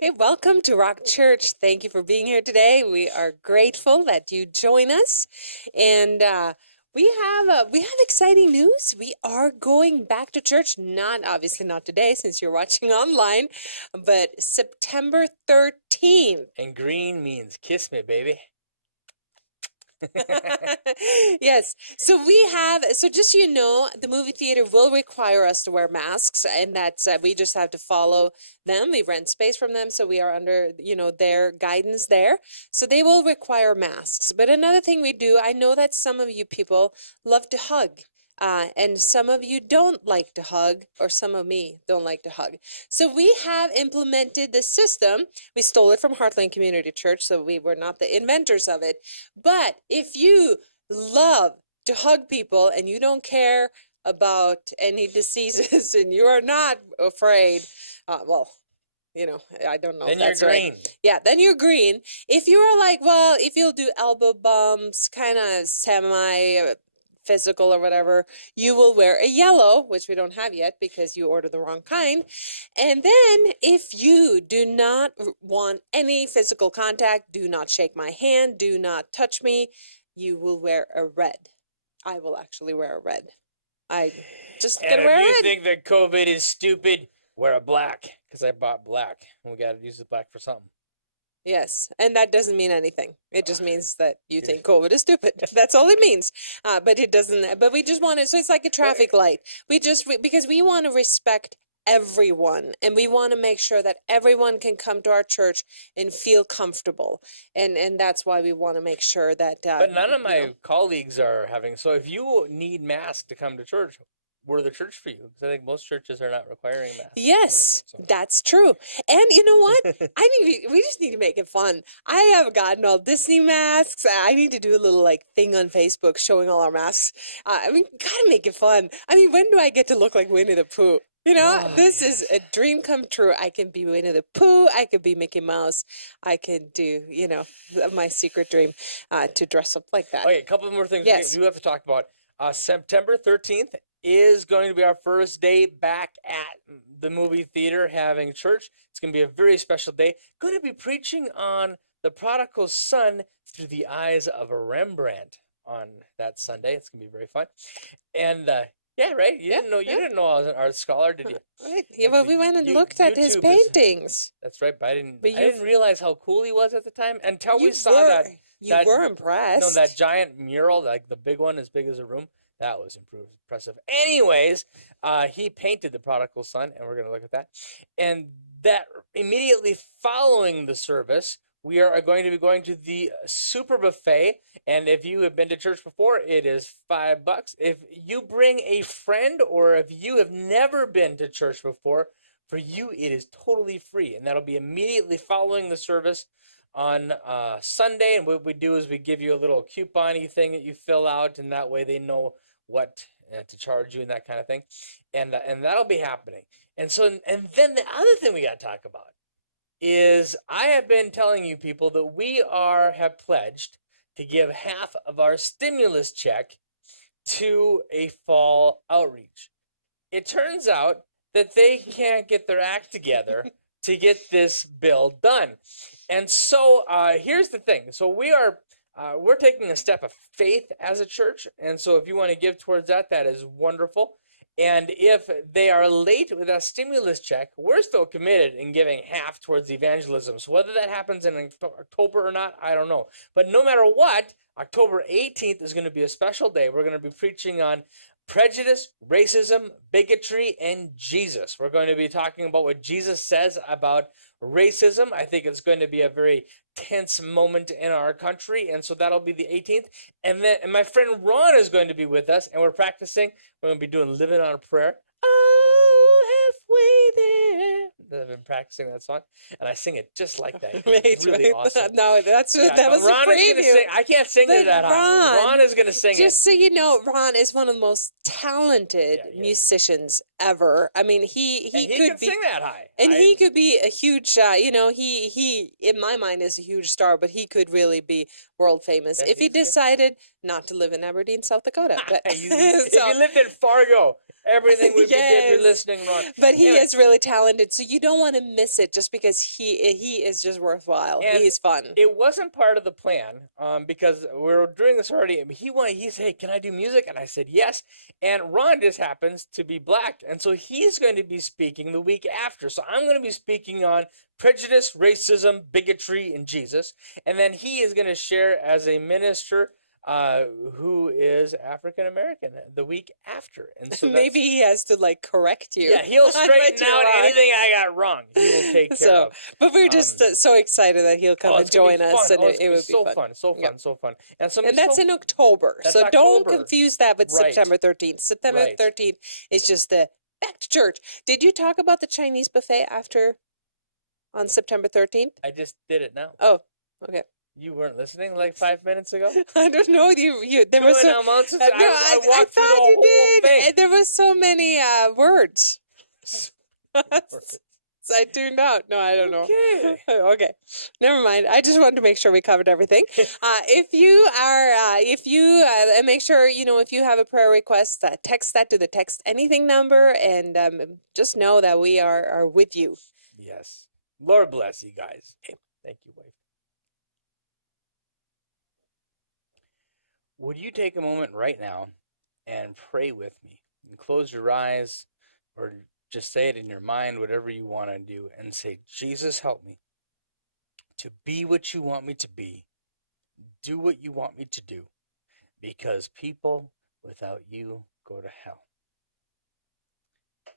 Okay, welcome to Rock Church. Thank you for being here today. We are grateful that you join us, and we have exciting news. We are going back to church. Not obviously not today, since you're watching online, but September 13th. And green means kiss me, baby. Yes. So just so you know, the movie theater will require us to wear masks, and that's we just have to follow them. We rent space from them, so we are under, their guidance there. So they will require masks. But another thing we do, I know that some of you people love to hug. And some of you don't like to hug, or some of me don't like to hug. So we have implemented the system. We stole it from Heartland Community Church, so we were not the inventors of it. But if you love to hug people and you don't care about any diseases and you are not afraid, I don't know Then if you're that's right. green. Yeah, then you're green. If you are like, well, if you'll do elbow bumps, kind of semi physical or whatever, you will wear a yellow, which we don't have yet because you ordered the wrong kind. And then if you do not want any physical contact, do not shake my hand, do not touch me, you will wear a red. I will actually wear a red. I just And gonna wear a if you red. think that COVID is stupid, wear a black. Because I bought black. And we got to use the black for something. Yes, and that doesn't mean anything. It just means that you think COVID is stupid. That's all it means. But it doesn't. But we just want to. So it's like a traffic light. Because we want to respect everyone, and we want to make sure that everyone can come to our church and feel comfortable, and that's why we want to make sure that. But none of my colleagues are having. So if you need masks to come to church, we're the church for you. Because I think most churches are not requiring masks. Yes, that's true. And you know what? I mean, we just need to make it fun. I have gotten all Disney masks. I need to do a little thing on Facebook showing all our masks. I mean, gotta make it fun. I mean, when do I get to look like Winnie the Pooh? This is a dream come true. I can be Winnie the Pooh. I could be Mickey Mouse. I can do, my secret dream to dress up like that. Okay, a couple more things Yes. we do have to talk about. September 13th is going to be our first day back at the movie theater having church. It's going to be a very special day. Going to be preaching on the prodigal son through the eyes of a Rembrandt on that Sunday. It's going to be very fun. And yeah, right. You didn't know I was an art scholar, did you? Right. Yeah, well, we went and looked at his paintings. That's right, but I didn't realize how cool he was at the time until we saw that. You were impressed. No, that giant mural, like the big one as big as a room, that was impressive. Anyways, he painted the prodigal son, and we're going to look at that. And that immediately following the service, we are going to be going to the super buffet. And if you have been to church before, it is $5. If you bring a friend, or if you have never been to church before, for you it is totally free. And that'll be immediately following the service on Sunday. And what we do is we give you a little coupon-y thing that you fill out, and that way they know what to charge you and that kind of thing. And that'll be happening. And then the other thing we got to talk about is I have been telling you people that we have pledged to give half of our stimulus check to a fall outreach. It turns out that they can't get their act together to get this bill done. And so here's the thing. So we're taking a step of faith as a church. And so if you want to give towards that, that is wonderful. And if they are late with a stimulus check, we're still committed in giving half towards evangelism. So whether that happens in October or not, I don't know. But no matter what, October 18th is going to be a special day. We're going to be preaching on prejudice, racism, bigotry, and Jesus. We're going to be talking about what Jesus says about racism. I think it's going to be a very tense moment in our country, and so that'll be the 18th. And my friend Ron is going to be with us, and we're practicing. We're going to be doing Living on a Prayer. Oh, halfway there. I've been practicing that song, and I sing it just like that. It's really awesome. No, that was Ron a preview. I can't sing it that high. Ron is going to sing it. Just so you know, Ron is one of the most talented musicians ever. I mean, he could sing that high, and he could be a huge. He in my mind is a huge star, but he could really be world famous if he decided not to live in Aberdeen, South Dakota. But, if you lived in Fargo, Everything would be good if you're Yes. listening, Ron. But he Anyway, is really talented, so you don't want to miss it just because he is just worthwhile. and He's fun. it wasn't part of the plan because we were doing this already. He said, hey, can I do music? And I said yes. And Ron just happens to be black, and so he's going to be speaking the week after. So I'm going to be speaking on prejudice, racism, bigotry, and Jesus, and then he is going to share as a minister who is African American the week after. And so Maybe he has to like correct you. yeah, he'll on what straighten you're out wrong. anything I got wrong. He will take care So, of. but we're just so excited that he'll come and It's gonna be join us, fun. and It's it gonna would be so fun. fun, so Yeah. fun, so fun. And And that's in October, That's so don't October. confuse that with Right. September 13th. September Right. 13th is just the back to church. Did you talk about the Chinese buffet after on September 13th? I just did it now. Oh, okay. You weren't listening like 5 minutes ago? I don't know. You there Two was so, announcements. no, I I walked through thought the you whole did. thing. And there was so many words. So I tuned out. No, I don't know. Okay. Okay, never mind. I just wanted to make sure we covered everything. If you make sure if you have a prayer request, text that to the text anything number, and just know that we are with you. Yes. Lord bless you guys. Thank you, wife. Would you take a moment right now and pray with me? And close your eyes or just say it in your mind, whatever you want to do, and say, Jesus, help me to be what you want me to be, do what you want me to do, because people without you go to hell.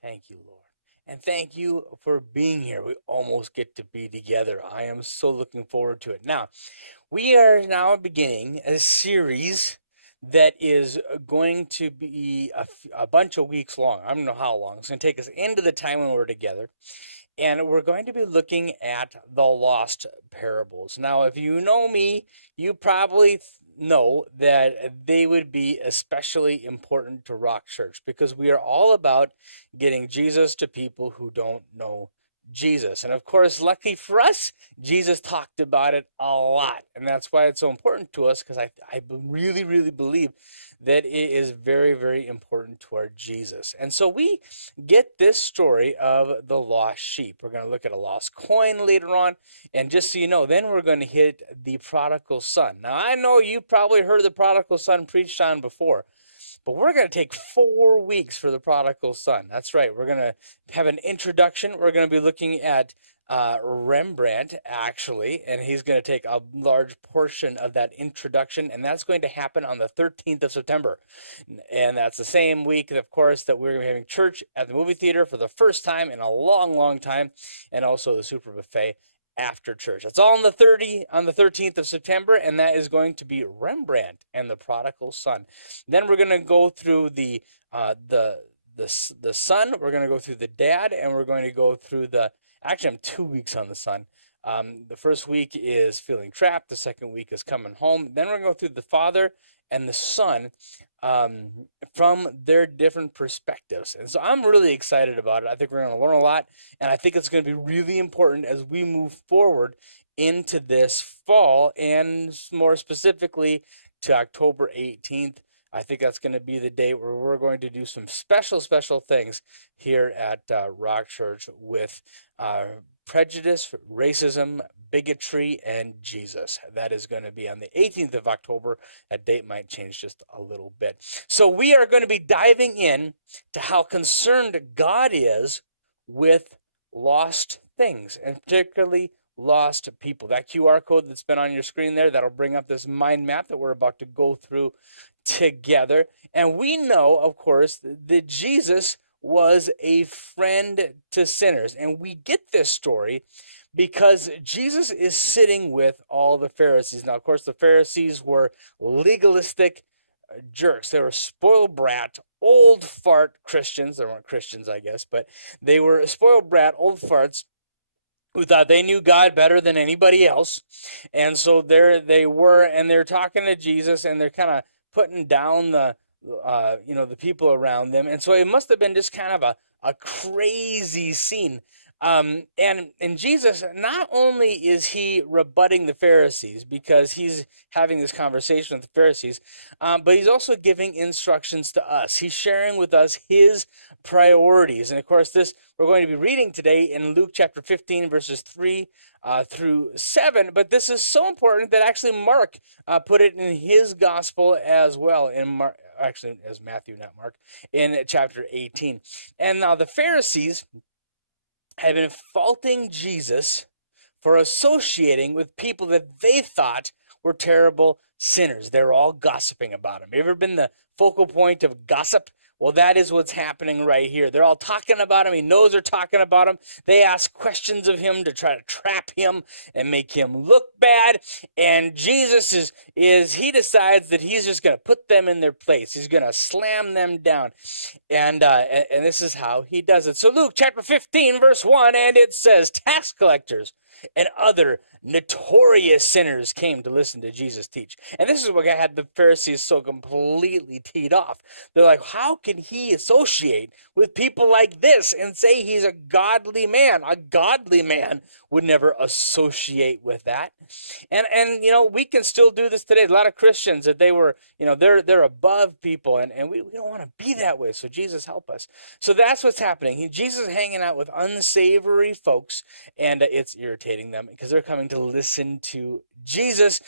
Thank you, Lord. And thank you for being here. We almost get to be together. I am so looking forward to it. Now, we are now beginning a series that is going to be a bunch of weeks long. I don't know how long. It's going to take us into the time when we're together. And we're going to be looking at the lost parables. Now, if you know me, you probably know that they would be especially important to Rock Church because we are all about getting Jesus to people who don't know Jesus. And of course, lucky for us, Jesus talked about it a lot. And that's why it's so important to us, because I really, really believe that it is very, very important to our Jesus. And so we get this story of the lost sheep. We're going to look at a lost coin later on. And just so you know, then we're going to hit the prodigal son. Now, I know you probably heard the prodigal son preached on before. But we're going to take 4 weeks for the prodigal son. That's right. We're going to have an introduction. We're going to be looking at Rembrandt, actually, and he's going to take a large portion of that introduction, and that's going to happen on the 13th of September. And that's the same week, of course, that we're going to be having church at the movie theater for the first time in a long, long time, and also the Super Buffet after church. That's all on the 13th of September, and that is going to be Rembrandt and the Prodigal Son. Then we're going to go through the son. We're going to go through the dad, and we're going to go through actually I'm 2 weeks on the son. The first week is feeling trapped. The second week is coming home. Then we're going to go through the father and the son from their different perspectives. And so I'm really excited about it. I think we're going to learn a lot, and I think it's going to be really important as we move forward into this fall, and more specifically to October 18th. I think that's going to be the day where we're going to do some special things here at Rock Church with prejudice, racism, bigotry, and Jesus. That is going to be on the 18th of October. That date might change just a little bit. So we are going to be diving in to how concerned God is with lost things, and particularly lost people. That QR code that's been on your screen there, that'll bring up this mind map that we're about to go through together. And we know, of course, that Jesus was a friend to sinners. And we get this story because Jesus is sitting with all the Pharisees. Now, of course, the Pharisees were legalistic jerks. They were spoiled brat, old fart Christians. They weren't Christians, I guess, but they were spoiled brat, old farts who thought they knew God better than anybody else. And so there they were, and they're talking to Jesus, and they're kind of putting down the people around them. And so it must have been just kind of a crazy scene And Jesus, not only is he rebutting the Pharisees because he's having this conversation with the Pharisees, but he's also giving instructions to us. He's sharing with us his priorities. And of course, this we're going to be reading today in Luke chapter 15, verses 3 through 7. But this is so important that actually Mark put it in his gospel as well, in Mark, actually as Matthew, not Mark, in chapter 18. And now the Pharisees have been faulting Jesus for associating with people that they thought were terrible sinners. They were all gossiping about him. You ever been the focal point of gossip? Well, that is what's happening right here. They're all talking about him. He knows they're talking about him. They ask questions of him to try to trap him and make him look bad. And Jesus he decides that he's just going to put them in their place. He's going to slam them down. And this is how he does it. So Luke chapter 15, verse 1, and it says, tax collectors and other notorious sinners came to listen to Jesus teach. And this is what had the Pharisees so completely teed off. They're like, how can he associate with people like this and say he's a godly man? A godly man would never associate with that. And we can still do this today. A lot of Christians that they were, they're above people, and we don't want to be that way. So Jesus help us. So that's what's happening. Jesus is hanging out with unsavory folks, and it's irritating them because they're coming to listen to Jesus,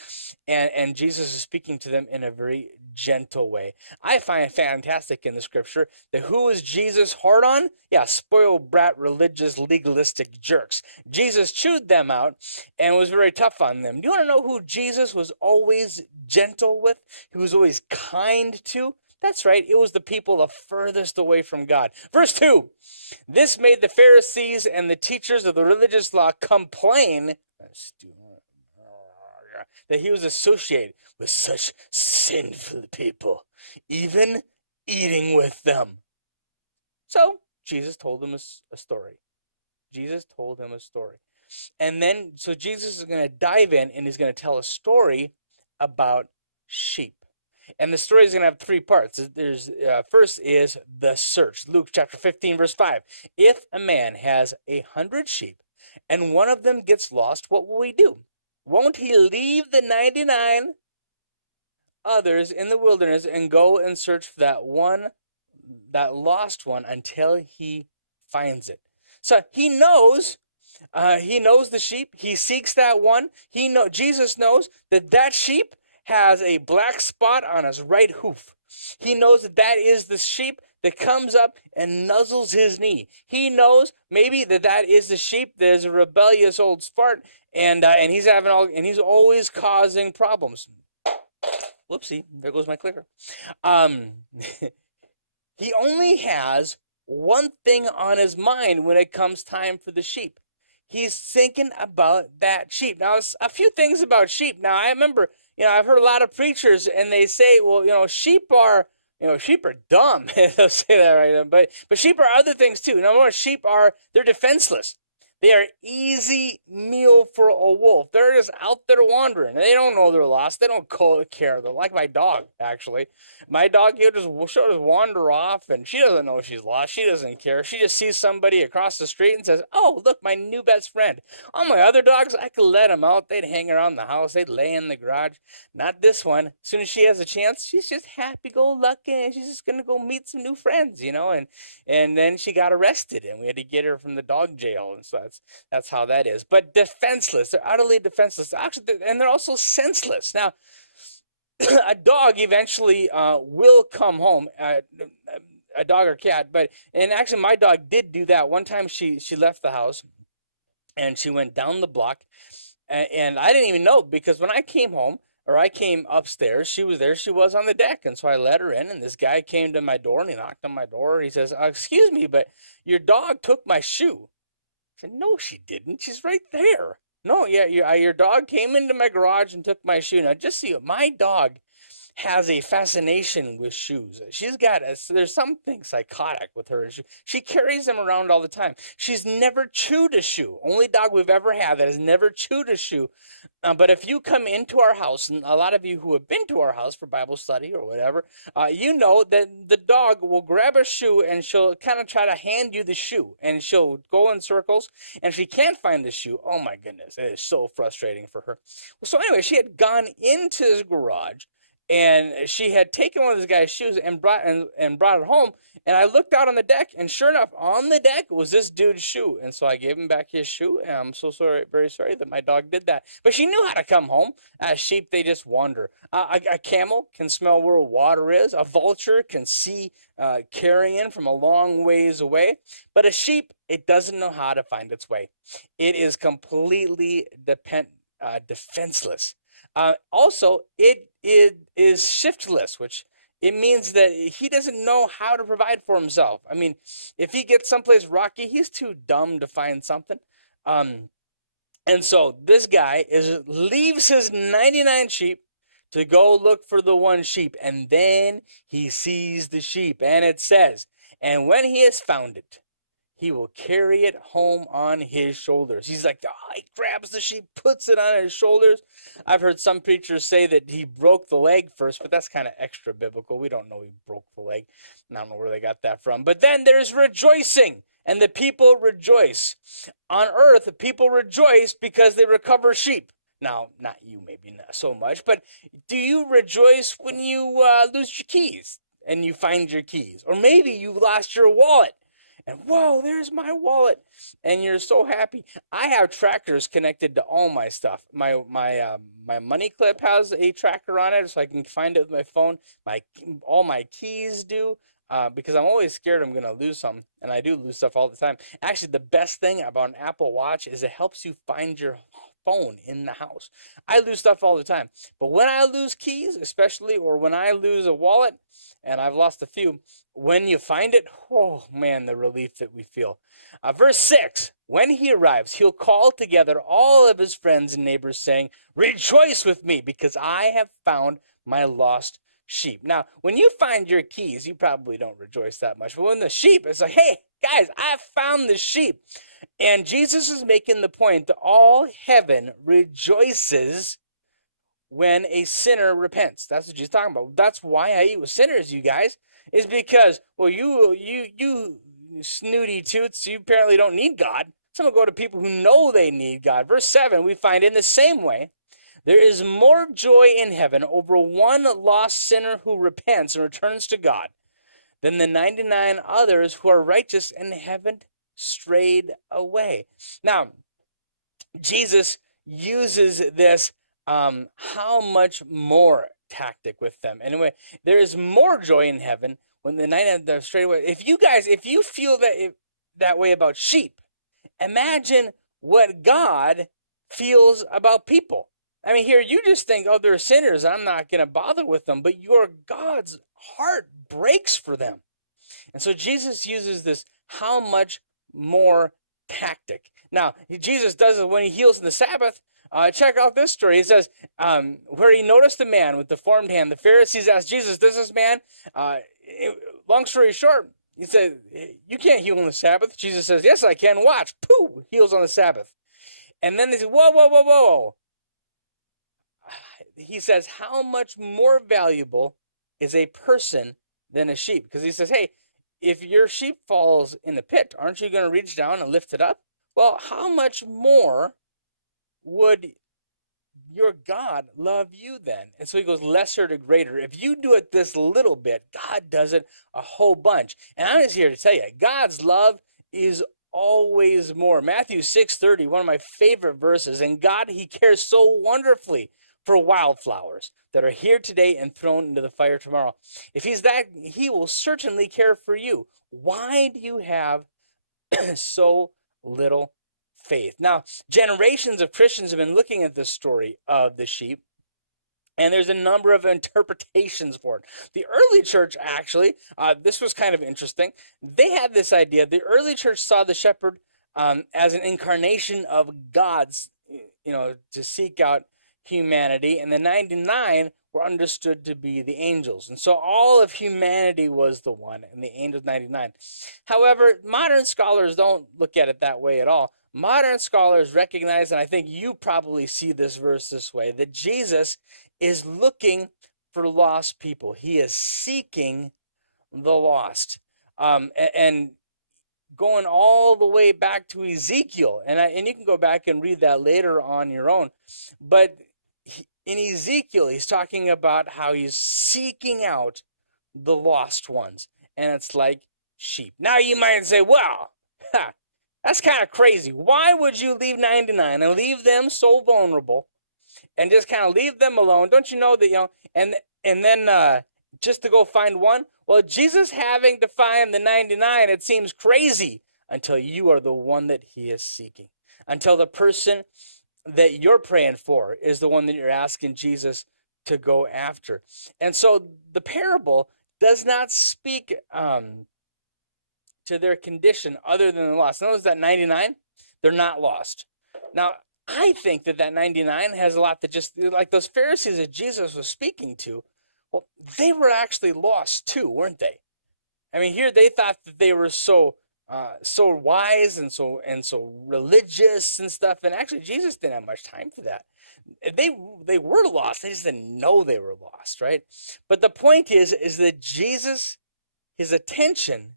and Jesus is speaking to them in a very gentle way. I find it fantastic in the scripture that who is Jesus hard on? Yeah, spoiled brat, religious, legalistic jerks. Jesus chewed them out and was very tough on them. Do you want to know who Jesus was always gentle with? He was always kind to? That's right, it was the people the furthest away from God. Verse 2, this made the Pharisees and the teachers of the religious law complain that he was associated with such sinful people, even eating with them. So Jesus told them a story. Jesus told him a story. And then, so Jesus is going to dive in and he's going to tell a story about sheep. And the story is going to have three parts. There's first is the search. Luke chapter 15, verse 5. If a man has 100 sheep and one of them gets lost, what will he do? Won't he leave the 99 others in the wilderness and go and search for that lost one until he finds it? So he knows the sheep. He seeks that one. Jesus knows that sheep has a black spot on his right hoof. He knows that is the sheep that comes up and nuzzles his knee. He knows maybe that is the sheep that is a rebellious old fart, and he's always causing problems. Whoopsie, there goes my clicker. He only has one thing on his mind when it comes time for the sheep. He's thinking about that sheep. Now, a few things about sheep. Now, I remember, I've heard a lot of preachers, and they say, well, sheep are dumb. They'll say that, right? But sheep are other things too. Number one, they're defenseless. They are easy meal for a wolf. They're just out there wandering. They don't know they're lost. They don't care. They're like my dog, actually. My dog, she'll just wander off, and she doesn't know she's lost. She doesn't care. She just sees somebody across the street and says, oh, look, my new best friend. All my other dogs, I could let them out. They'd hang around the house. They'd lay in the garage. Not this one. As soon as she has a chance, she's just happy-go-lucky, and she's just going to go meet some new friends, and then she got arrested, and we had to get her from the dog jail, and so that's how that is. But defenseless. They're utterly defenseless. Actually, and they're also senseless. Now, a dog eventually will come home, a dog or cat. And actually, my dog did do that. One time she left the house, and she went down the block. And I didn't even know, because when I came home, or I came upstairs, she was there. She was on the deck. And so I let her in, and this guy came to my door, and he knocked on my door. He says, excuse me, but your dog took my shoe. I said, no, she didn't. She's right there. No, yeah, your dog came into my garage and took my shoe. Now, just see, my dog has a fascination with shoes. There's something psychotic with her. She carries them around all the time. She's never chewed a shoe. Only dog we've ever had that has never chewed a shoe. But if you come into our house, and a lot of you who have been to our house for Bible study or whatever, you know that the dog will grab a shoe and she'll kind of try to hand you the shoe, and she'll go in circles. And if she can't find the shoe, oh my goodness, it is so frustrating for her. So anyway, she had gone into this garage, and she had taken one of this guy's shoes and brought it home. And I looked out on the deck, and sure enough, on the deck was this dude's shoe. And so I gave him back his shoe, and I'm so sorry, very sorry that my dog did that. But she knew how to come home. Sheep, they just wander. A camel can smell where water is. A vulture can see carrion from a long ways away. But a sheep, it doesn't know how to find its way. It is completely defenseless. Also, it is shiftless, which it means that he doesn't know how to provide for himself. I mean, if he gets someplace rocky, he's too dumb to find something. And so this guy leaves his 99 sheep to go look for the one sheep, and then he sees the sheep, and it says, and when he has found it, he will carry it home on his shoulders. He's like, oh, he grabs the sheep, puts it on his shoulders. I've heard some preachers say that he broke the leg first, but that's kind of extra biblical. We don't know he broke the leg. I don't know where they got that from. But then there's rejoicing, and the people rejoice. On earth, people rejoice because they recover sheep. Now, not you, maybe not so much, but do you rejoice when you lose your keys and you find your keys? Or maybe you lost your wallet. And whoa, there's my wallet, and you're so happy. I have trackers connected to all my stuff. My money clip has a tracker on it, so I can find it with my phone. All my keys do, because I'm always scared I'm gonna lose some, and I do lose stuff all the time. Actually, the best thing about an Apple Watch is it helps you find your phone in the house. I lose stuff all the time, but when I lose keys, especially, or when I lose a wallet, and I've lost a few, when you find it, oh man, the relief that we feel. Verse 6, when he arrives, he'll call together all of his friends and neighbors, saying, rejoice with me, because I have found my lost sheep. Now, when you find your keys, you probably don't rejoice that much, but when the sheep, it's like, hey, guys, I found the sheep. And Jesus is making the point that all heaven rejoices when a sinner repents. That's what Jesus is talking about. That's why I eat with sinners, you guys, is because, well, you snooty toots, you apparently don't need God. Some will go to people who know they need God. Verse 7, we find in the same way, there is more joy in heaven over one lost sinner who repents and returns to God than the 99 others who are righteous and haven't strayed away. Now, Jesus uses this how much more tactic with them. Anyway, there is more joy in heaven when the 99 strayed away. If you feel that way about sheep, imagine what God feels about people. I mean, here you just think, oh, they're sinners, I'm not going to bother with them, but your God's heart breaks for them. And so Jesus uses this how much more tactic. Now, Jesus does it when he heals in the Sabbath. Check out this story. He says, where he noticed the man with the deformed hand, the Pharisees asked Jesus, does this man, long story short, he said, you can't heal on the Sabbath. Jesus says, yes, I can. Watch. Pooh, heals on the Sabbath. And then they say, whoa. He says, how much more valuable is a person than a sheep? Because he says, hey, if your sheep falls in the pit, aren't you going to reach down and lift it up? Well, how much more would your God love you then? And so he goes lesser to greater. If you do it this little bit, God does it a whole bunch. And I'm just here to tell you, God's love is always more. Matthew 6:30, one of my favorite verses. And God, he cares so wonderfully for wildflowers that are here today and thrown into the fire tomorrow. If he's that, he will certainly care for you. Why do you have so little faith? Now, generations of Christians have been looking at this story of the sheep, and there's a number of interpretations for it. The early church, actually, this was kind of interesting. They had this idea. The early church saw the shepherd as an incarnation of God's, to seek out humanity, and the 99 were understood to be the angels. And so all of humanity was the one, and the angels 99. However, modern scholars don't look at it that way at all. Modern scholars recognize, and I think you probably see this verse this way, that Jesus is looking for lost people. He is seeking the lost. And going all the way back to Ezekiel, and you can go back and read that later on your own. But in Ezekiel, he's talking about how he's seeking out the lost ones, and it's like sheep. Now you might say, well, that's kind of crazy. Why would you leave 99 and leave them so vulnerable and just kind of leave them alone? Don't you know that, and then just to go find one? Well, Jesus having to find the 99, it seems crazy until you are the one that he is seeking. Until the person that you're praying for is the one that you're asking Jesus to go after. And so the parable does not speak to their condition other than the lost. Notice that 99, they're not lost. Now, I think that 99 has a lot to just, like those Pharisees that Jesus was speaking to, well, they were actually lost too, weren't they? I mean, here they thought that they were so wise and so religious and stuff, and actually Jesus didn't have much time for that. They were lost. They just didn't know they were lost, right? But the point is that Jesus, his attention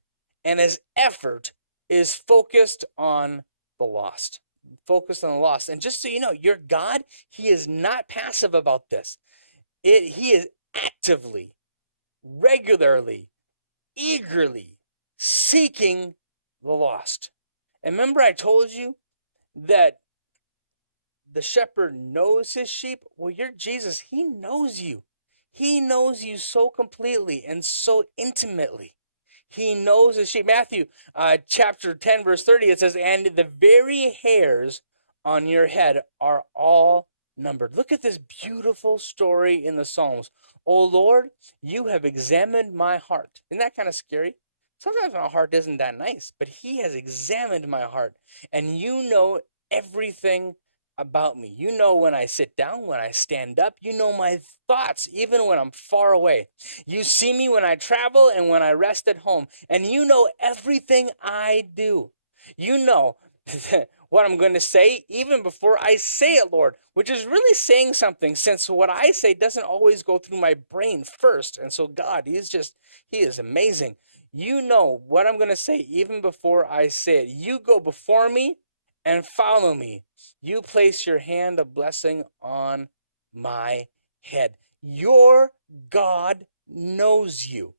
and his effort is focused on the lost. Focused on the lost. And just so you know, your God, he is not passive about this. He is actively, regularly, eagerly seeking the lost. And remember I told you that the shepherd knows his sheep? Well, you're Jesus. He knows you. He knows you so completely and so intimately. He knows his sheep. Matthew chapter 10, verse 30, it says, and the very hairs on your head are all numbered. Look at this beautiful story in the Psalms. Oh Lord, you have examined my heart. Isn't that kind of scary? Sometimes my heart isn't that nice, but he has examined my heart. And you know everything about me. You know when I sit down, when I stand up. You know my thoughts, even when I'm far away. You see me when I travel and when I rest at home. And you know everything I do. You know what I'm going to say even before I say it, Lord, which is really saying something, since what I say doesn't always go through my brain first. And so God, he is amazing. You know what I'm going to say even before I say it. You go before me and follow me. You place your hand of blessing on my head. Your God knows you.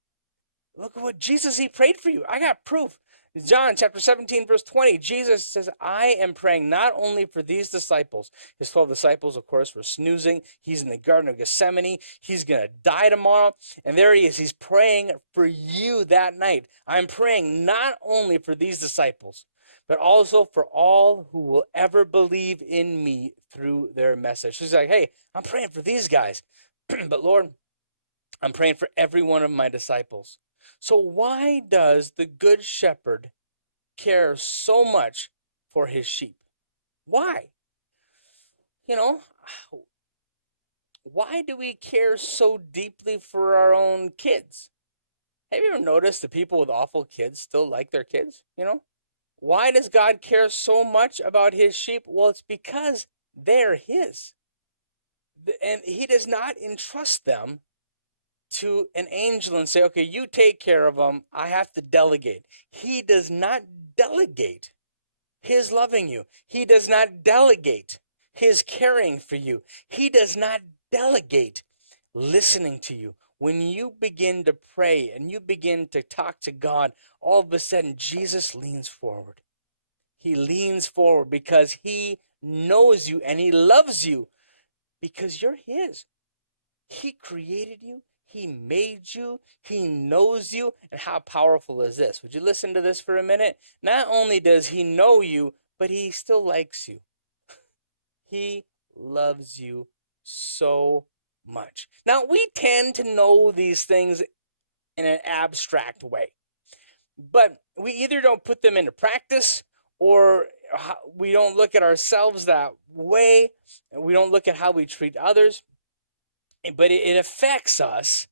Look at what Jesus, he prayed for you. I got proof. John chapter 17, verse 20, Jesus says, I am praying not only for these disciples. His 12 disciples, of course, were snoozing. He's in the Garden of Gethsemane. He's going to die tomorrow. And there he is. He's praying for you that night. I'm praying not only for these disciples, but also for all who will ever believe in me through their message. He's like, hey, I'm praying for these guys. But Lord, I'm praying for every one of my disciples. So why does the good shepherd care so much for his sheep? Why? Why do we care so deeply for our own kids? Have you ever noticed that people with awful kids still like their kids? Why does God care so much about his sheep? Well, it's because they're his. And he does not entrust them to an angel and say, okay, you take care of them. I have to delegate. He does not delegate his loving you. He does not delegate his caring for you. He does not delegate listening to you. When you begin to pray and you begin to talk to God, all of a sudden Jesus leans forward. He leans forward because he knows you and he loves you because you're his. He created you. He made you. He knows you. And how powerful is this? Would you listen to this for a minute? Not only does he know you, but he still likes you. He loves you so much. Now, we tend to know these things in an abstract way, but we either don't put them into practice or we don't look at ourselves that way. We don't look at how we treat others, but it affects us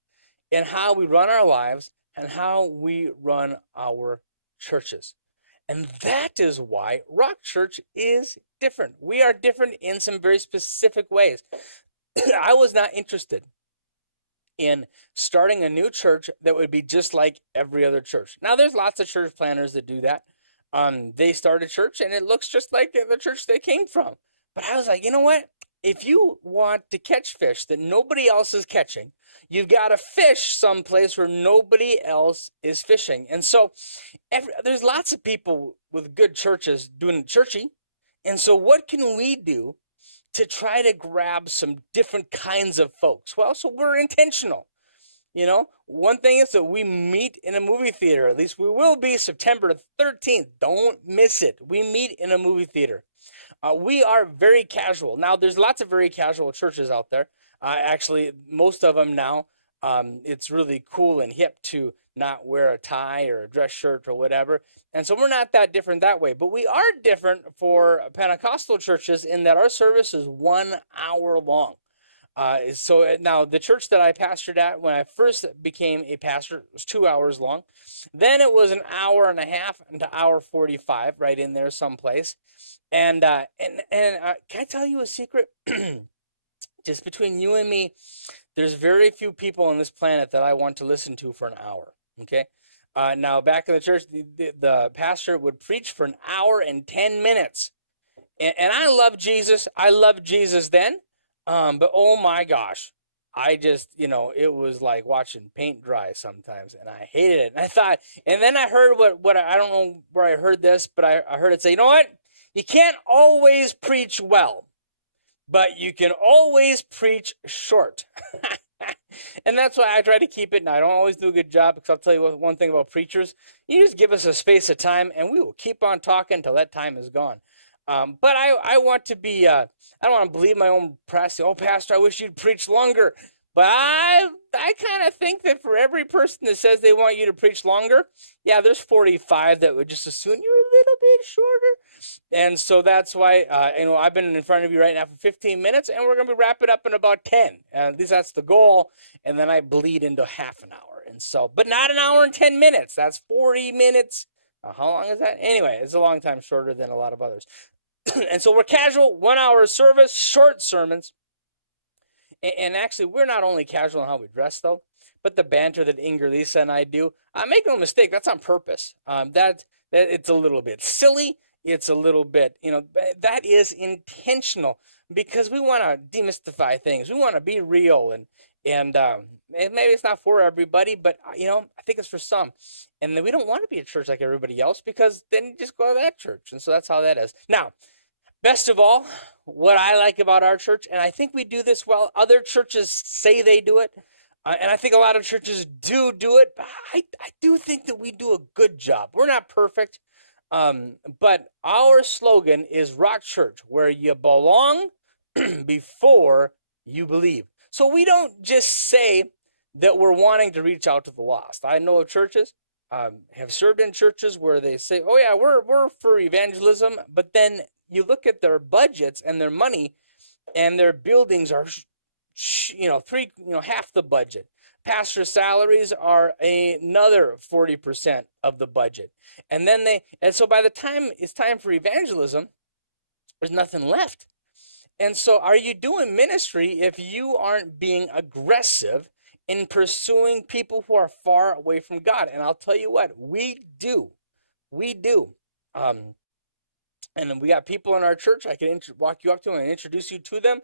in how we run our lives and how we run our churches. And that is why Rock Church is different. We are different in some very specific ways. I was not interested in starting a new church that would be just like every other church. Now, there's lots of church planners that do that. They start a church and it looks just like the church they came from. But I was like, you know what? If you want to catch fish that nobody else is catching, you've got to fish someplace where nobody else is fishing. And so there's lots of people with good churches doing churchy. And so what can we do to try to grab some different kinds of folks? Well, so we're intentional. You know, one thing is that we meet in a movie theater. At least we will be September 13th. Don't miss it. We meet in a movie theater. We are very casual. Now, there's lots of very casual churches out there. Actually, most of them now, it's really cool and hip to not wear a tie or a dress shirt or whatever. And so we're not that different that way. But we are different for Pentecostal churches in that our service is 1 hour long. So now the church that I pastored at when I first became a pastor was 2 hours long. Then it was an hour and a half to hour 45 right in there someplace. And can I tell you a secret? Just between you and me, there's very few people on this planet that I want to listen to for an hour. Okay. Now back in the church, the pastor would preach for an hour and 10 minutes. And I love Jesus. I loved Jesus then. But oh my gosh, I just, it was like watching paint dry sometimes, and I hated it. And I thought, and then I heard what I don't know where I heard this, but I heard it say, you know what? You can't always preach well, but you can always preach short. And that's why I try to keep it, and I don't always do a good job, because I'll tell you one thing about preachers. You just give us a space of time, and we will keep on talking until that time is gone. But I want to be, I don't want to believe my own press. Oh, Pastor, I wish you'd preach longer. But I kind of think that for every person that says they want you to preach longer, yeah, there's 45 that would just assume you're a little bit shorter. And so that's why, I've been in front of you right now for 15 minutes, and we're going to be wrapping up in about 10. At least that's the goal. And then I bleed into half an hour. And so, but not an hour and 10 minutes. That's 40 minutes. How long is that? Anyway, it's a long time shorter than a lot of others. And so we're casual, 1 hour service, short sermons. And actually, we're not only casual in how we dress, though, but the banter that Inger, Lisa, and I do. Make no mistake, that's on purpose. That it's a little bit silly. It's a little bit, that is intentional, because we want to demystify things. We want to be real, and maybe it's not for everybody, but I think it's for some. And then we don't want to be a church like everybody else, because then you just go to that church. And so that's how that is. Now, best of all, what I like about our church, and I think we do this well, other churches say they do it, and I think a lot of churches do it, but I do think that we do a good job. We're not perfect, but our slogan is Rock Church, where you belong before you believe. So we don't just say that we're wanting to reach out to the lost. I know of churches, have served in churches where they say, oh yeah, we're for evangelism, but then you look at their budgets and their money, and their buildings are, half the budget. Pastor salaries are another 40% of the budget. And so by the time it's time for evangelism, there's nothing left. And so are you doing ministry if you aren't being aggressive in pursuing people who are far away from God? And I'll tell you what, we do. And we got people in our church I can walk you up to and introduce you to them.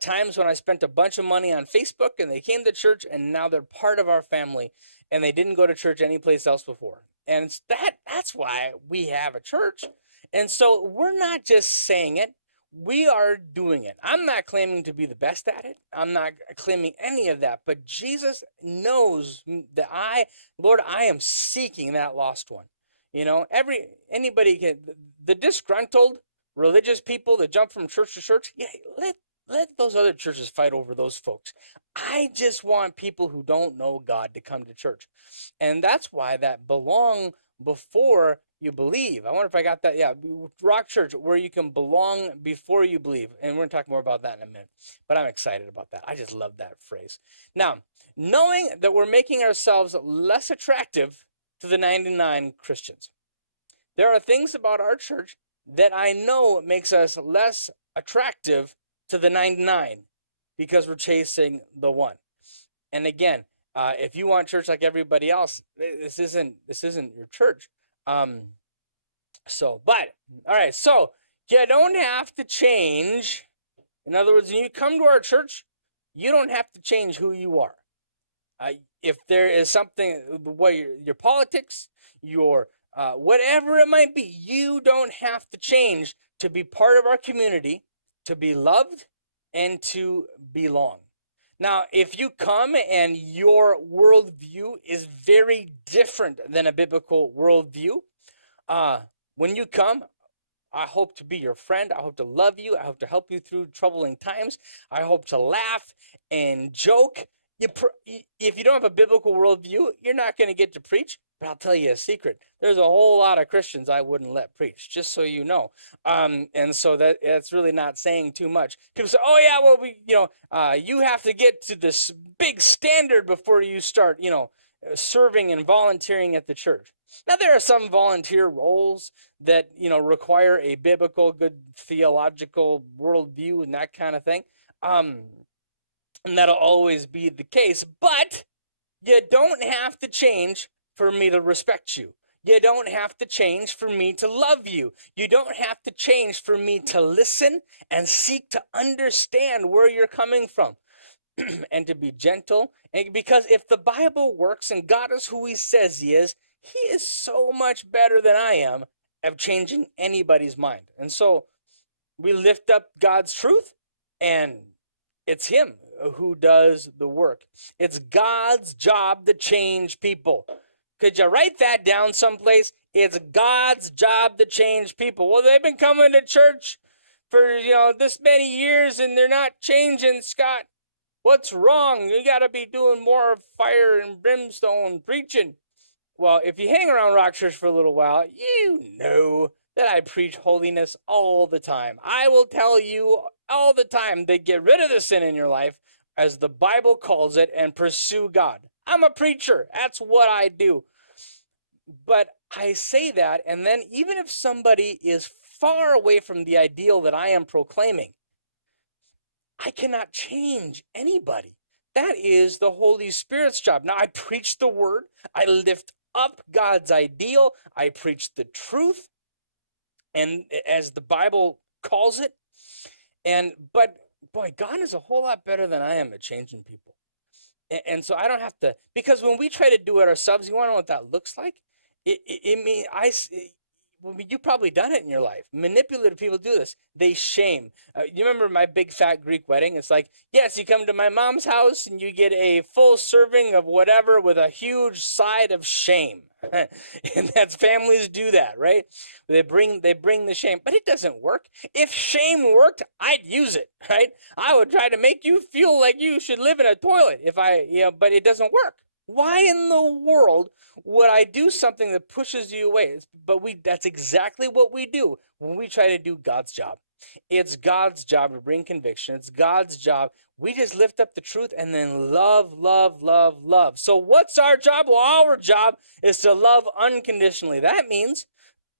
Times when I spent a bunch of money on Facebook and they came to church, and now they're part of our family, and they didn't go to church anyplace else before. And that's why we have a church. And so we're not just saying it, we are doing it. I'm not claiming to be the best at it. I'm not claiming any of that. But Jesus knows that I am seeking that lost one. Anybody can, the disgruntled religious people that jump from church to church, yeah, let those other churches fight over those folks. I just want people who don't know God to come to church. And that's why that belong before you believe. I wonder if I got that. Yeah, Rock Church, where you can belong before you believe. And we're going to talk more about that in a minute. But I'm excited about that. I just love that phrase. Now, knowing that we're making ourselves less attractive to the 99 Christians, there are things about our church that I know makes us less attractive to the 99 because we're chasing the one. And again, if you want church like everybody else, this isn't your church. But all right, so you don't have to change. In other words, when you come to our church, you don't have to change who you are. If there is something, what your politics, your whatever it might be, you don't have to change to be part of our community, to be loved, and to belong. Now, if you come and your worldview is very different than a biblical worldview, when you come, I hope to be your friend. I hope to love you. I hope to help you through troubling times. I hope to laugh and joke. If you don't have a biblical worldview, you're not going to get to preach. But I'll tell you a secret. There's a whole lot of Christians I wouldn't let preach, just so you know. And so that's really not saying too much. People say, "Oh yeah, well you have to get to this big standard before you start, serving and volunteering at the church." Now there are some volunteer roles that require a biblical, good theological worldview and that kind of thing. And that'll always be the case. But you don't have to change for me to respect you. You don't have to change for me to love you. You don't have to change for me to listen and seek to understand where you're coming from and to be gentle. And because if the Bible works and God is who he says he is so much better than I am at changing anybody's mind. And so we lift up God's truth, and it's him who does the work. It's God's job to change people. Could you write that down someplace? It's God's job to change people. Well, they've been coming to church for, this many years and they're not changing, Scott. What's wrong? You got to be doing more fire and brimstone preaching. Well, if you hang around Rock Church for a little while, you know that I preach holiness all the time. I will tell you all the time that get rid of the sin in your life, as the Bible calls it, and pursue God. I'm a preacher. That's what I do. But I say that, and then even if somebody is far away from the ideal that I am proclaiming, I cannot change anybody. That is the Holy Spirit's job. Now, I preach the word. I lift up God's ideal. I preach the truth, and as the Bible calls it. But boy, God is a whole lot better than I am at changing people. And so I don't have to, because when we try to do it ourselves, you want to know what that looks like? You've probably done it in your life. Manipulative people do this. They shame. You remember my big fat Greek wedding? It's like, yes, you come to my mom's house and you get a full serving of whatever with a huge side of shame. And that's, families do that, right? They bring the shame, but it doesn't work. If shame worked, I'd use it, right? I would try to make you feel like you should live in a toilet but it doesn't work. Why in the world would I do something that pushes you away? But that's exactly what we do when we try to do God's job. It's God's job to bring conviction. It's God's job. We just lift up the truth and then love, love, love, love. So what's our job? Well, our job is to love unconditionally. That means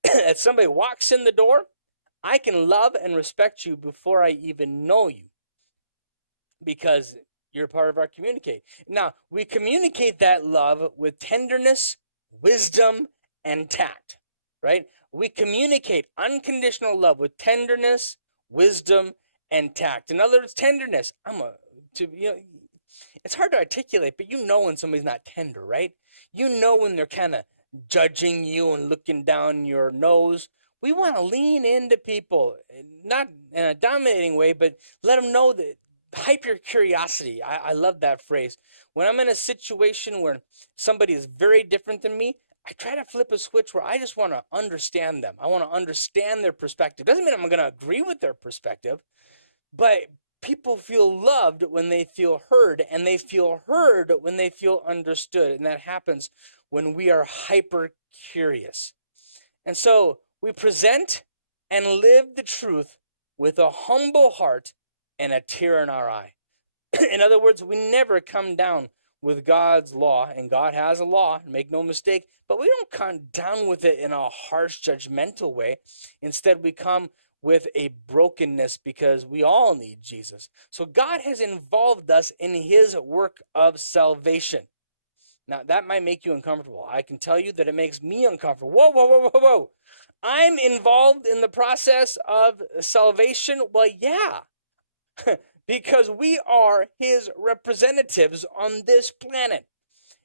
if somebody walks in the door, I can love and respect you before I even know you, because you're part of our communicate. Now, we communicate that love with tenderness, wisdom, and tact, right? We communicate unconditional love with tenderness, wisdom, and tact. In other words, tenderness. It's hard to articulate, but you know when somebody's not tender, right? You know when they're kind of judging you and looking down your nose. We want to lean into people, not in a dominating way, but let them know that. Hyper curiosity. I love that phrase. When I'm in a situation where somebody is very different than me, I try to flip a switch where I just want to understand them. I want to understand their perspective. Doesn't mean I'm going to agree with their perspective, but people feel loved when they feel heard, and they feel heard when they feel understood. And that happens when we are hyper curious. And so we present and live the truth with a humble heart and a tear in our eye. In other words, we never come down with God's law, and God has a law, make no mistake, but we don't come down with it in a harsh, judgmental way. Instead, we come with a brokenness because we all need Jesus. So God has involved us in his work of salvation. Now, that might make you uncomfortable. I can tell you that it makes me uncomfortable. Whoa, whoa, whoa, whoa, whoa. I'm involved in the process of salvation. Well, yeah, because we are his representatives on this planet.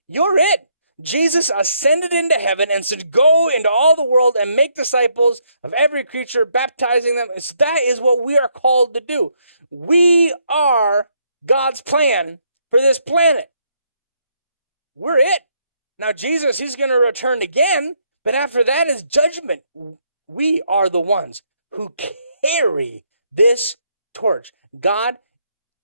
You're it. Jesus ascended into heaven and said, go into all the world and make disciples of every creature, baptizing them. So that is what we are called to do. We are God's plan for this planet. We're it. Now, Jesus, he's going to return again, but after that is judgment. We are the ones who carry this torch. God,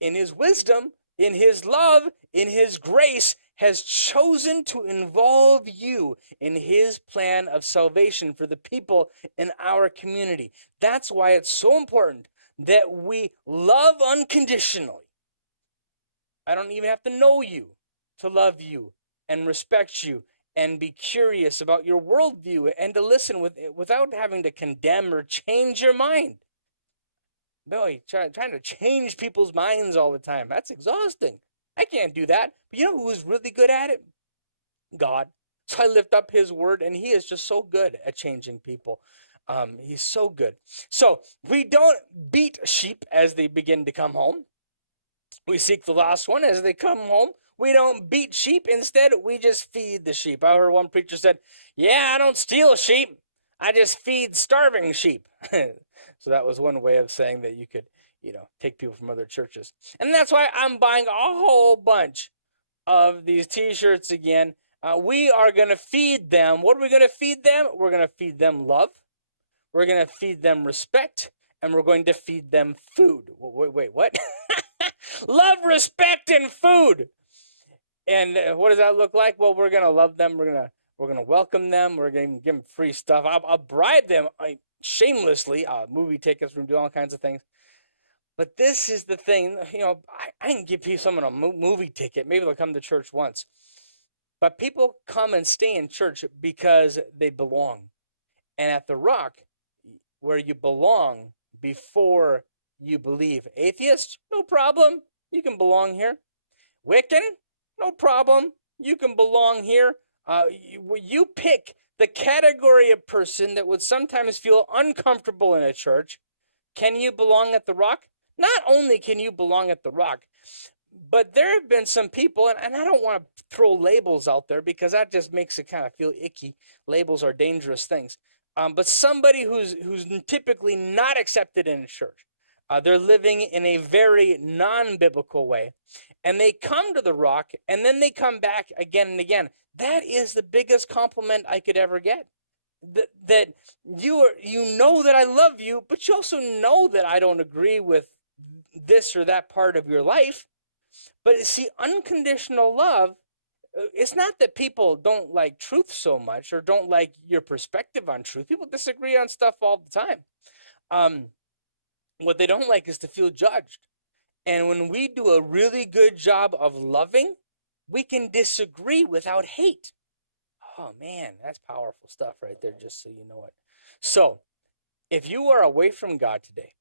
in his wisdom, in his love, in his grace, has chosen to involve you in his plan of salvation for the people in our community. That's why it's so important that we love unconditionally. I don't even have to know you to love you and respect you and be curious about your worldview and to listen without having to condemn or change your mind. Boy, trying to change people's minds all the time, that's exhausting. I can't do that. But you know who's really good at it? God. So I lift up his word, and he is just so good at changing people. He's so good. So we don't beat sheep as they begin to come home. We seek the lost one as they come home. We don't beat sheep. Instead, we just feed the sheep. I heard one preacher said, yeah, I don't steal sheep. I just feed starving sheep. So that was one way of saying that you could, take people from other churches. And that's why I'm buying a whole bunch of these t-shirts again. We are going to feed them. What are we going to feed them? We're going to feed them love. We're going to feed them respect. And we're going to feed them food. Wait, what? Love, respect, and food. And what does that look like? Well, we're going to love them. We're going to welcome them. We're going to give them free stuff. I'll bribe them shamelessly. Movie tickets. We're going to do all kinds of things. But this is the thing. I can give someone a movie ticket. Maybe they'll come to church once. But people come and stay in church because they belong. And at the Rock, where you belong before you believe. Atheists, no problem. You can belong here. Wiccan, no problem. You can belong here. You pick the category of person that would sometimes feel uncomfortable in a church. Can you belong at the Rock? Not only can you belong at the Rock, but there have been some people, and I don't want to throw labels out there because that just makes it kind of feel icky. Labels are dangerous things. But somebody who's typically not accepted in a church, they're living in a very non-biblical way, and they come to the Rock, and then they come back again and again. That is the biggest compliment I could ever get. That you know that I love you, but you also know that I don't agree with this or that part of your life. But see, unconditional love, it's not that people don't like truth so much or don't like your perspective on truth. People disagree on stuff all the time. What they don't like is to feel judged. And when we do a really good job of loving, we can disagree without hate. Oh man, that's powerful stuff right there, just so you know it. So, if you are away from God today,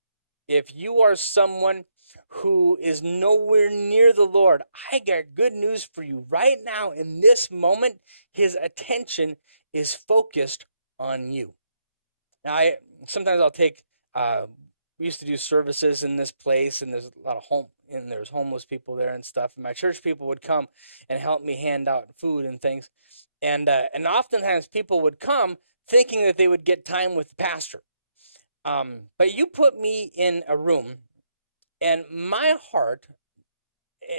if you are someone who is nowhere near the Lord, I got good news for you. Right now, in this moment, his attention is focused on you. Now, sometimes I'll take, we used to do services in this place, and there's a lot of there's homeless people there and stuff. And my church people would come and help me hand out food and things. And oftentimes people would come thinking that they would get time with the pastor. But you put me in a room, and my heart,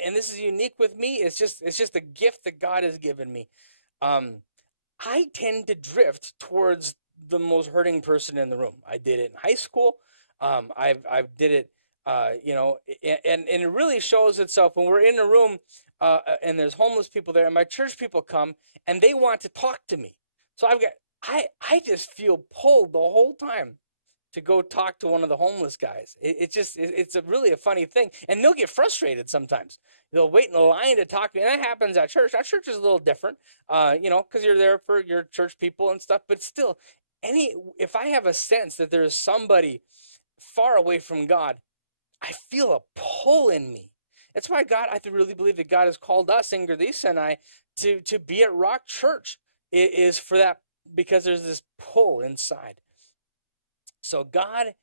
and this is unique with me, it's just a gift that God has given me. I tend to drift towards the most hurting person in the room. I did it in high school. I've did it, and it really shows itself when we're in a room and there's homeless people there, and my church people come and they want to talk to me. So I just feel pulled the whole time to go talk to one of the homeless guys. It's really a funny thing, and they'll get frustrated sometimes. They'll wait in the line to talk to me, and that happens at church. Our church is a little different, because you're there for your church people and stuff. But still, if I have a sense that there's somebody far away from God, I feel a pull in me. That's why I really believe that God has called us, Inger, Lisa, and I, to be at Rock Church. It is for that, because there's this pull inside. So God,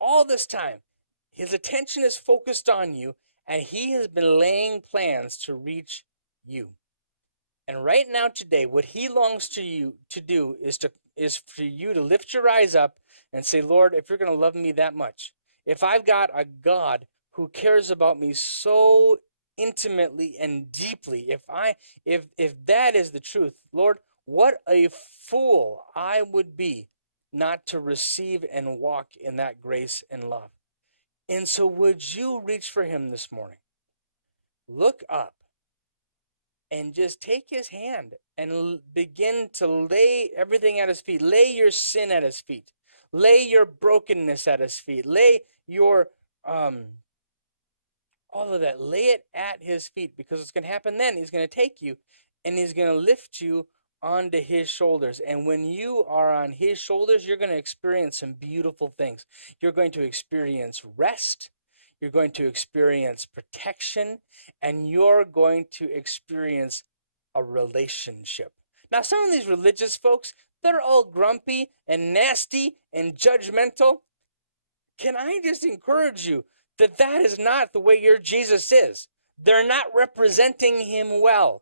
all this time, his attention is focused on you, and he has been laying plans to reach you. And right now, today, what he longs to do is for you to lift your eyes up and say, Lord, if you're going to love me that much, if I've got a God who cares about me so intimately and deeply, if that is the truth, Lord, what a fool I would be not to receive and walk in that grace and love. And so would you reach for him this morning? Look up and just take his hand and begin to lay everything at his feet. Lay your sin at his feet. Lay your brokenness at his feet. Lay your, all of that. Lay it at his feet, because what's going to happen then, he's going to take you and he's going to lift you onto his shoulders. And when you are on his shoulders, you're going to experience some beautiful things. You're going to experience rest. You're going to experience protection, and you're going to experience a relationship. Now, some of these religious folks, they're all grumpy and nasty and judgmental. Can I just encourage you that that is not the way your Jesus is? They're not representing him well.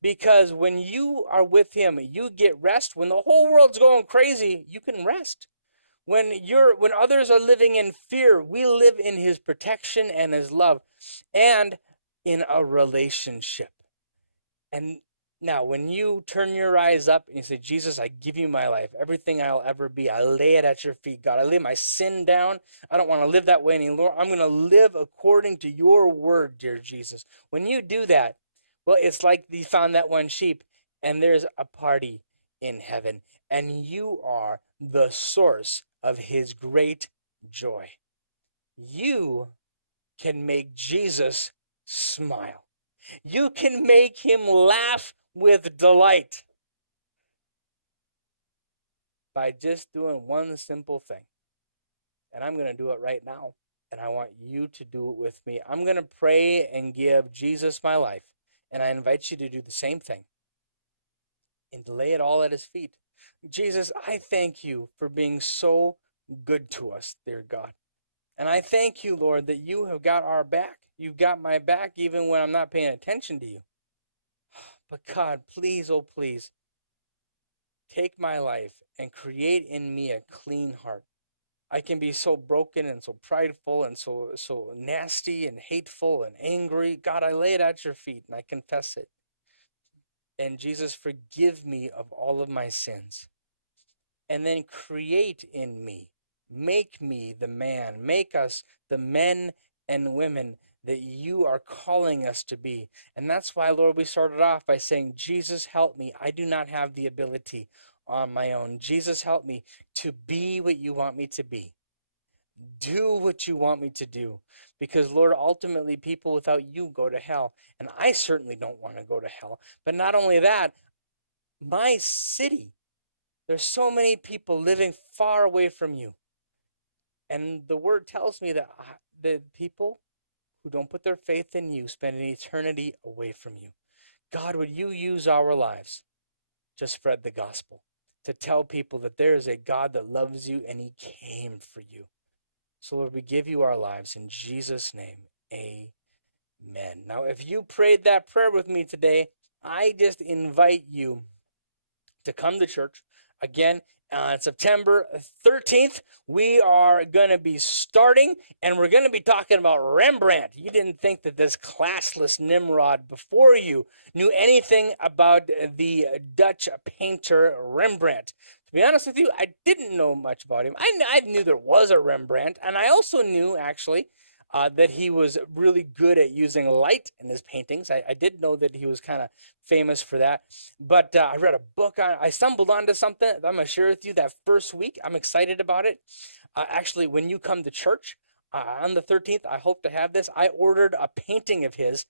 Because when you are with him, you get rest. When the whole world's going crazy, you can rest. When others are living in fear, we live in his protection and his love, and in a relationship. And now, when you turn your eyes up and you say, Jesus, I give you my life, everything I'll ever be, I lay it at your feet, God. I lay my sin down. I don't want to live that way anymore. I'm going to live according to your word, dear Jesus. When you do that, well, it's like you found that one sheep, and there's a party in heaven, and you are the source of his great joy. You can make Jesus smile. You can make him laugh with delight by just doing one simple thing. And I'm going to do it right now, and I want you to do it with me. I'm going to pray and give Jesus my life, and I invite you to do the same thing and to lay it all at his feet. Jesus, I thank you for being so good to us, dear God. And I thank you, Lord, that you have got our back. You've got my back even when I'm not paying attention to you. But God, please, oh please, take my life and create in me a clean heart. I can be so broken and so prideful and so nasty and hateful and angry. God, I lay it at your feet and I confess it. And Jesus, forgive me of all of my sins. And then create in me, make me the man, make us the men and women that you are calling us to be. And that's why, Lord, we started off by saying, Jesus, help me. I do not have the ability on my own. Jesus, help me to be what you want me to be. Do what you want me to do. Because, Lord, ultimately, people without you go to hell. And I certainly don't want to go to hell. But not only that, my city, there's so many people living far away from you. And the word tells me that the people who don't put their faith in you spend an eternity away from you. God, would you use our lives to spread the gospel, to tell people that there is a God that loves you and he came for you. So, Lord, we give you our lives in Jesus' name. Amen. Now, if you prayed that prayer with me today, I just invite you to come to church. Again, on September 13th, we are going to be starting, and we're going to be talking about Rembrandt. You didn't think that this classless Nimrod before you knew anything about the Dutch painter Rembrandt. To be honest with you, I didn't know much about him. I knew there was a Rembrandt, and I also knew, actually, that he was really good at using light in his paintings. I did know that he was kind of famous for that. But I read a book I stumbled onto something that I'm going to share with you that first week. I'm excited about it. Actually, when you come to church on the 13th, I hope to have this. I ordered a painting of his.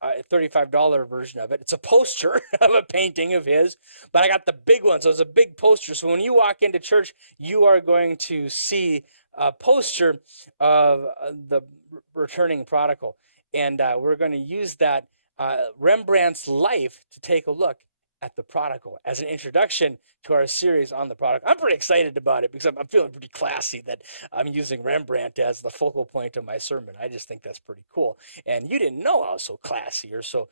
A $35 version of it. It's a poster of a painting of his, but I got the big one, so it's a big poster. So when you walk into church, you are going to see a poster of the returning prodigal, and we're going to use that Rembrandt's life to take a look at the prodigal as an introduction to our series on the prodigal. I'm pretty excited about it because I'm feeling pretty classy that I'm using Rembrandt as the focal point of my sermon. I just think that's pretty cool. And you didn't know I was so classy or so,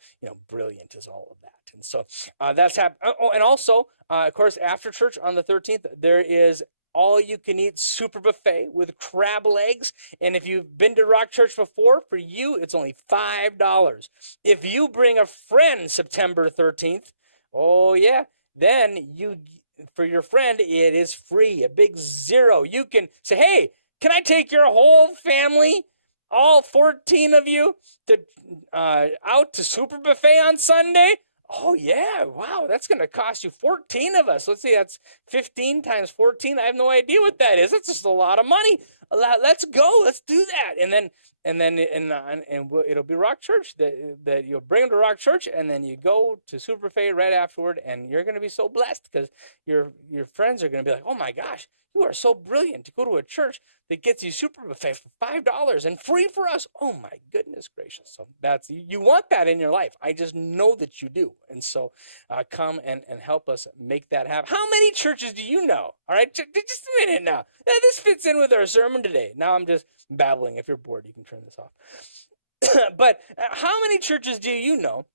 brilliant as all of that. And so that's happening. Oh, and also, of course, after church on the 13th, there is all-you-can-eat super buffet with crab legs. And if you've been to Rock Church before, for you, it's only $5. If you bring a friend September 13th, oh yeah, then for your friend, it is free, a big zero. You can say, hey, can I take your whole family, all 14 of you, to out to Super Buffet on Sunday? Oh yeah, wow, that's going to cost you 14 of us. Let's see, that's 15 times 14. I have no idea what that is. That's just a lot of money. Let's go. Let's do that. And then it'll be Rock Church that you'll bring them to Rock Church, and then you go to Super Buffet right afterward, and you're going to be so blessed because your friends are going to be like, oh my gosh, you are so brilliant to go to a church that gets you Super Buffet for $5 and free for us. Oh my goodness gracious. So that's, you want that in your life. I just know that you do. And so come and help us make that happen. How many churches do you know? All right, just a minute now. This fits in with our sermon today. Now I'm just babbling. If you're bored, you can turn this off. But how many churches do you know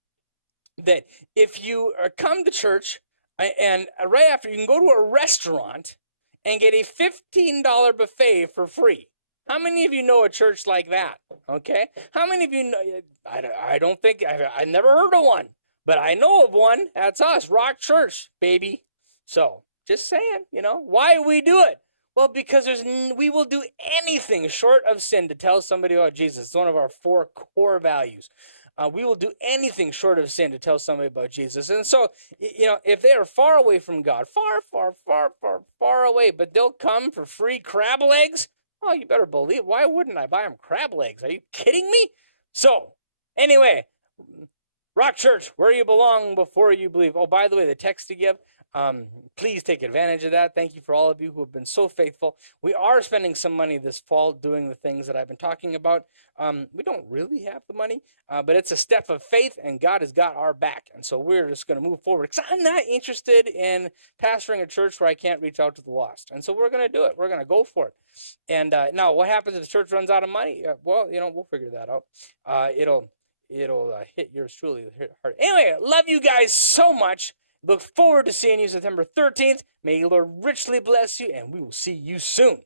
that if you come to church and right after you can go to a restaurant and get a $15 buffet for free? How many of you know a church like that? Okay. How many of you know? I don't think, I never heard of one, but I know of one. That's us, Rock Church, baby. So just saying, why we do it? Well, because we will do anything short of sin to tell somebody about Jesus. It's one of our 4 core values. We will do anything short of sin to tell somebody about Jesus. And so, if they are far away from God, far away, but they'll come for free crab legs, oh, you better believe. Why wouldn't I buy them crab legs? Are you kidding me? So, anyway, Rock Church, where you belong before you believe. Oh, by the way, the text to give, please take advantage of that. Thank you for all of you who have been so faithful. We are spending some money this fall doing the things that I've been talking about. We don't really have the money, but it's a step of faith, and God has got our back. And so we're just going to move forward because I'm not interested in pastoring a church where I can't reach out to the lost. And so we're going to do it. We're going to go for it. And now what happens if the church runs out of money? Well, we'll figure that out. It'll hit yours truly hard. Anyway, love you guys so much. Look forward to seeing you September 13th. May the Lord richly bless you, and we will see you soon.